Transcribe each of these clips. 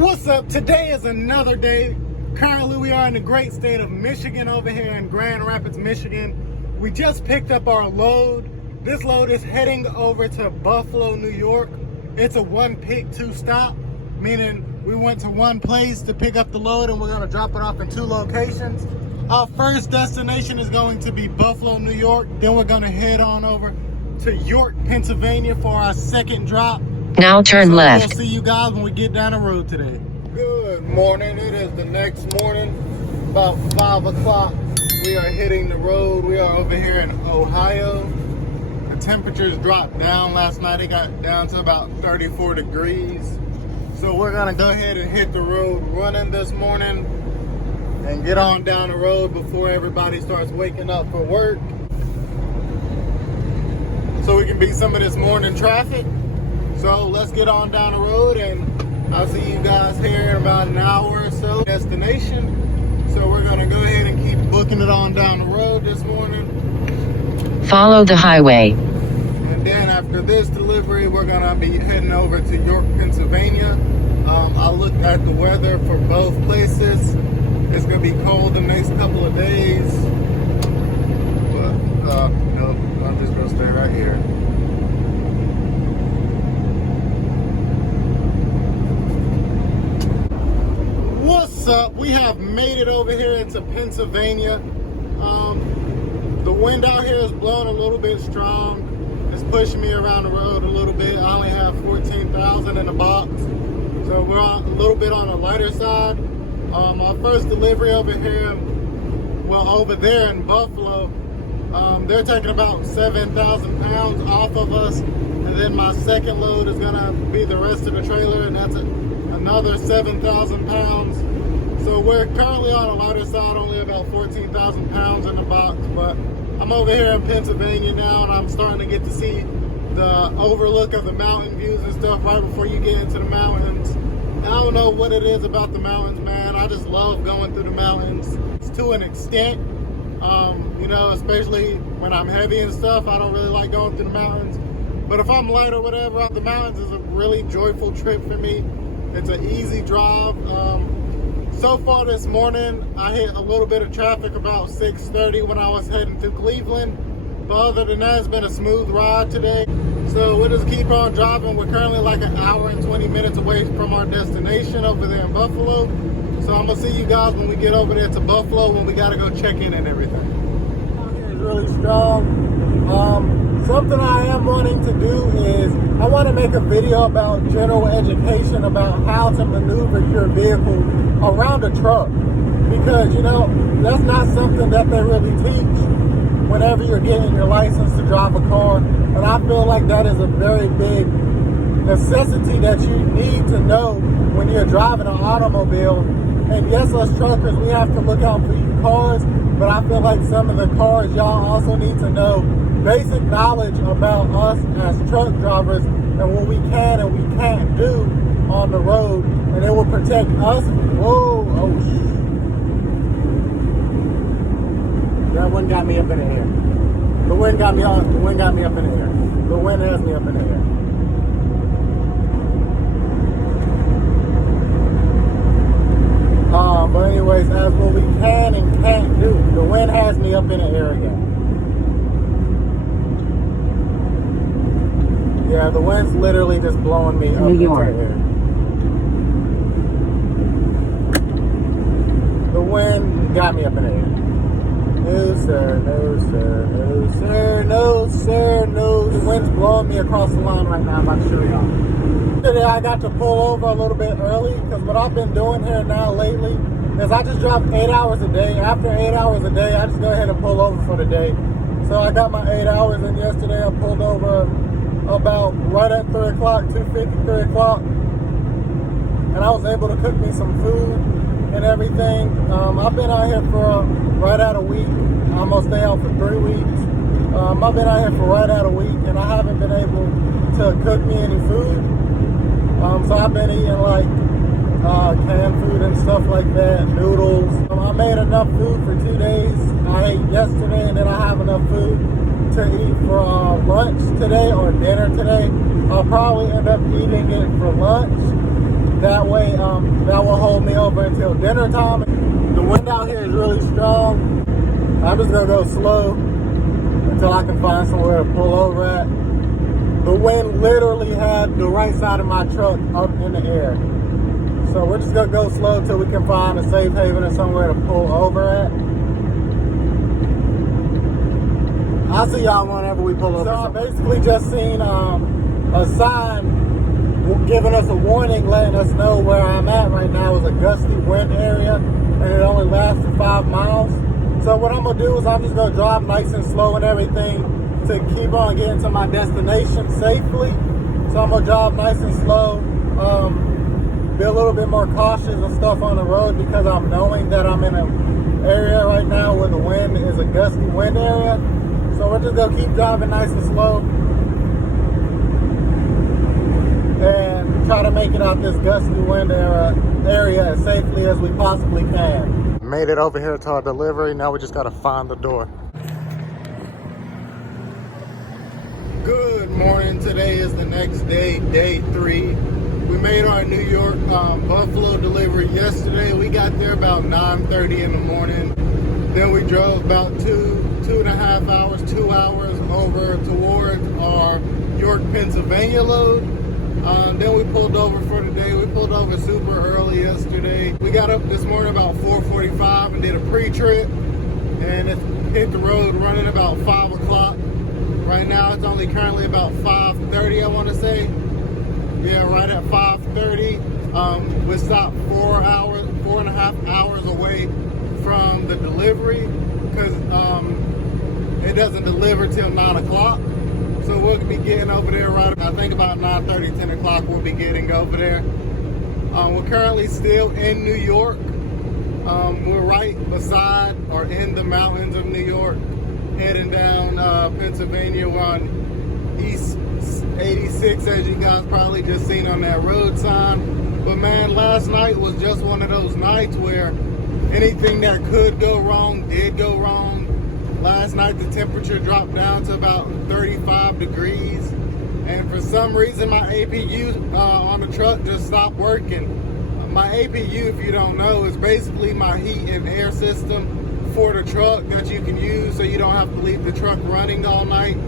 What's up? Today is another day. Currently we are in the great state of Michigan over here in Grand Rapids, Michigan. We just picked up our load. This load is heading over to Buffalo, New York. It's a one pick, two stop, meaning we went to one place to pick up the load and we're gonna drop it off in two locations. Our first destination is going to be Buffalo, New York. Then we're gonna head on over to York, Pennsylvania for our second drop. Now turn left. We'll see you guys when we get down the road today. Good morning. It is the next morning, about 5 o'clock. We are hitting the road. We are over here in Ohio. The temperatures dropped down last night. It got down to about 34 degrees. So we're gonna go ahead and hit the road running this morning and get on down the road before everybody starts waking up for work, so we can beat some of this morning traffic. So let's get on down the road and I'll see you guys here in about an hour or so. Destination. So we're gonna go ahead and keep booking it on down the road this morning. Follow the highway. And then after this delivery, we're gonna be heading over to York, Pennsylvania. I looked at the weather for both places. It's gonna be cold the next couple of days. But nope, I'm just gonna stay right here. What's up? We have made it over here into Pennsylvania. The wind out here is blowing a little bit strong. It's pushing me around the road a little bit. I only have 14,000 in the box, so we're a little bit on the lighter side. Our first delivery over here, well, over there in Buffalo, they're taking about 7,000 pounds off of us, and then my second load is gonna be the rest of the trailer, and that's another 7,000 pounds. So we're currently on the lighter side, only about 14,000 pounds in the box, but I'm over here in Pennsylvania now, and I'm starting to get to see the overlook of the mountain views and stuff right before you get into the mountains. I don't know what it is about the mountains, man. I just love going through the mountains. It's to an extent, you know, especially when I'm heavy and stuff, I don't really like going through the mountains. But if I'm light or whatever, the mountains is a really joyful trip for me. It's an easy drive. So far this morning, I hit a little bit of traffic about 6:30 when I was heading to Cleveland. But other than that, it's been a smooth ride today. So we'll just keep on driving. We're currently like an hour and 20 minutes away from our destination over there in Buffalo. So I'm gonna see you guys when we get over there to Buffalo, when we gotta go check in and everything. It's really strong. Something I am wanting to do is I want to make a video about general education about how to maneuver your vehicle around a truck, because you know that's not something that they really teach whenever you're getting your license to drive a car, and I feel like that is a very big necessity that you need to know when you're driving an automobile. And yes, us truckers, we have to look out for you cars, but I feel like some of the cars, y'all also need to know basic knowledge about us as truck drivers and what we can and we can't do on the road, and it will protect us. Whoa, oh, that one got me up in the air. The wind got me up. The wind got me up in the air. The wind has me up in the air. But anyways, as what we can and can't do, the wind has me up in the air again. Yeah, the wind's literally just blowing me up into the air. The wind got me up in the air. No sir, no sir, no sir, no sir, no. The wind's blowing me across the line right now. I'm about to show y'all. Today I got to pull over a little bit early, because what I've been doing here now lately is I just drive 8 hours a day. After 8 hours a day, I just go ahead and pull over for the day. So I got my 8 hours in yesterday. I pulled over about right at 3 o'clock, 2:50, 3 o'clock, and I was able to cook me some food and everything. I've been out here for right at a week. I'm gonna stay out for 3 weeks. I've been out here for right at a week, and I haven't been able to cook me any food. So I've been eating like canned food and stuff like that, noodles. I made enough food for 2 days. I ate yesterday, and then I have enough food to eat for lunch today or dinner today. I'll probably end up eating it for lunch. That way, that will hold me over until dinner time. The wind out here is really strong. I'm just gonna go slow until I can find somewhere to pull over at. The wind literally had the right side of my truck up in the air. So we're just gonna go slow until we can find a safe haven or somewhere to pull over at. I'll see y'all whenever we pull over. So I basically just seen a sign giving us a warning, letting us know where I'm at right now is a gusty wind area, and it only lasts for 5 miles. So what I'm gonna do is I'm just gonna drive nice and slow and everything to keep on getting to my destination safely. So I'm gonna drive nice and slow, be a little bit more cautious and stuff on the road because I'm knowing that I'm in an area right now where the wind is a gusty wind area. So we're just gonna keep driving nice and slow and try to make it out this gusty wind area as safely as we possibly can. Made it over here to our delivery. Now we just gotta find the door. Good morning. Today is the next day, day 3. We made our New York Buffalo delivery yesterday. We got there about 9:30 in the morning. Then we drove about 2.5 hours, 2 hours over towards our York, Pennsylvania load. Then we pulled over for the day. We pulled over super early yesterday. We got up this morning about 4:45 and did a pre-trip, and it hit the road running about 5 o'clock. Right now it's only currently about 5:30, I want to say. Yeah, right at 5:30. We stopped 4.5 hours away from the delivery because it doesn't deliver till 9 o'clock. So we'll be getting over there right, I think about 9:30, 10 o'clock we'll be getting over there. We're currently still in New York. We're right beside or in the mountains of New York, heading down Pennsylvania. We're on East 86, as you guys probably just seen on that road sign. But man, last night was just one of those nights where anything that could go wrong did go wrong. Last night the temperature dropped down to about 35 degrees, and for some reason my APU on the truck just stopped working. My APU, if you don't know, is basically my heat and air system for the truck that you can use so you don't have to leave the truck running all night.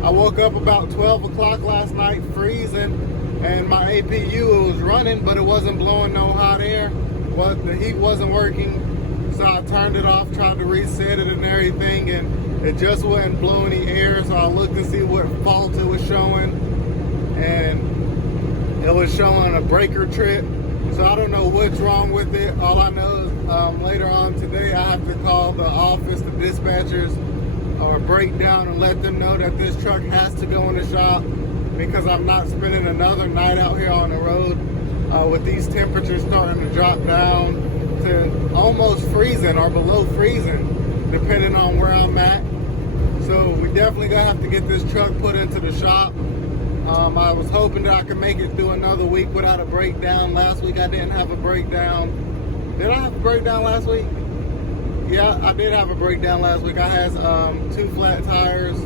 I woke up about 12 o'clock last night freezing, and my APU was running, but it wasn't blowing no hot air. But the heat wasn't working. So I turned it off, tried to reset it and everything, and it just wouldn't blow any air. So I looked to see what fault it was showing, and it was showing a breaker trip. So I don't know what's wrong with it. All I know is later on today I have to call the office, the dispatchers, or break down and let them know that this truck has to go in the shop because I'm not spending another night out here on the road with these temperatures starting to drop down to almost freezing or below freezing, depending on where I'm at. So we definitely gonna have to get this truck put into the shop. I was hoping that I could make it through another week without a breakdown. Last week I didn't have a breakdown. Did I have a breakdown last week? Yeah, I did have a breakdown last week. I had 2 flat tires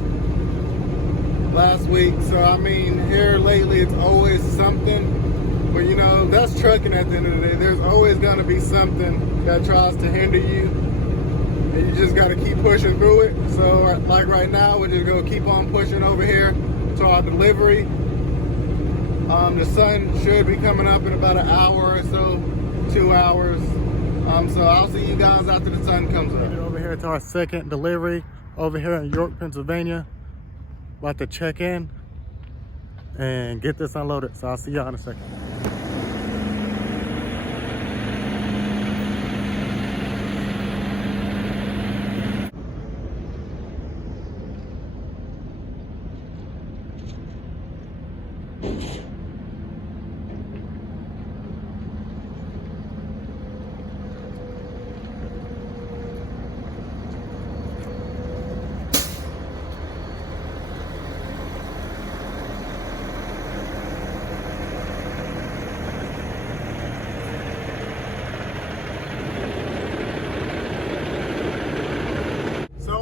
last week. So I mean, here lately it's always something. But you know, that's trucking at the end of the day. There's always gonna be something that tries to hinder you, and you just gotta keep pushing through it. So like right now, we're just gonna keep on pushing over here to our delivery. The sun should be coming up in about an hour or so, 2 hours. So I'll see you guys after the sun comes up. Over here to our second delivery over here in York, Pennsylvania. About to check in and get this unloaded. So I'll see y'all in a second.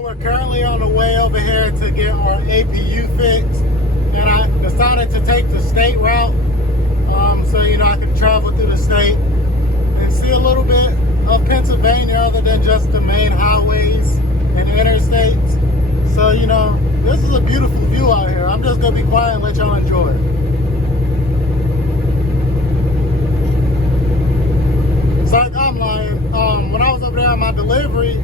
We're currently on the way over here to get our APU fixed, and I decided to take the state route So, you know, I can travel through the state and see a little bit of Pennsylvania other than just the main highways and interstates. So, you know, this is a beautiful view out here. I'm just going to be quiet and let y'all enjoy it. So I'm lying. When I was over there on my delivery,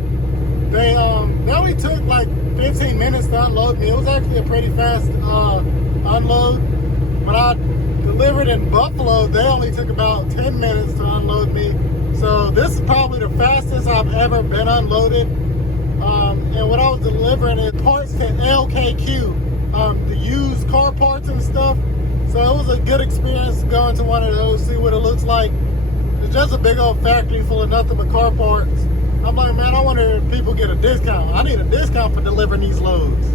they only took like 15 minutes to unload me. It was actually a pretty fast unload. When I delivered in Buffalo, they only took about 10 minutes to unload me. So this is probably the fastest I've ever been unloaded. And what I was delivering is parts to LKQ, the used car parts and stuff. So it was a good experience going to one of those, see what it looks like. It's just a big old factory full of nothing but car parts. I'm like, man, I wonder if people get a discount. I need a discount for delivering these loads.